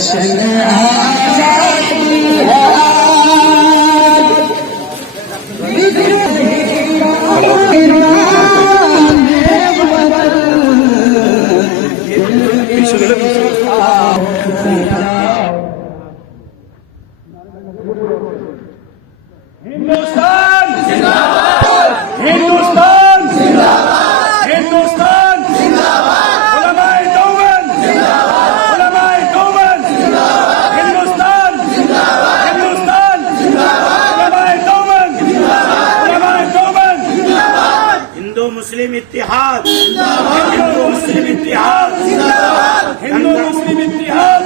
जश्न आज़ादी है हिंदुस्तान जिंदाबाद, हिंदुस्तान जिंदाबाद, हिंदुस्तान जिंदाबाद, उलमाए देवबंद जिंदाबाद, उलमाए देवबंद जिंदाबाद, हिंदुस्तान जिंदाबाद, हिंदुस्तान जिंदाबाद, उलमाए देवबंद जिंदाबाद, उलमाए देवबंद जिंदाबाद, हिंदू मुस्लिम इत्तेहाद जिंदाबाद, हिंदू मुस्लिम इत्तेहाद जिंदाबाद, हिंदू मुस्लिम इत्तेहाद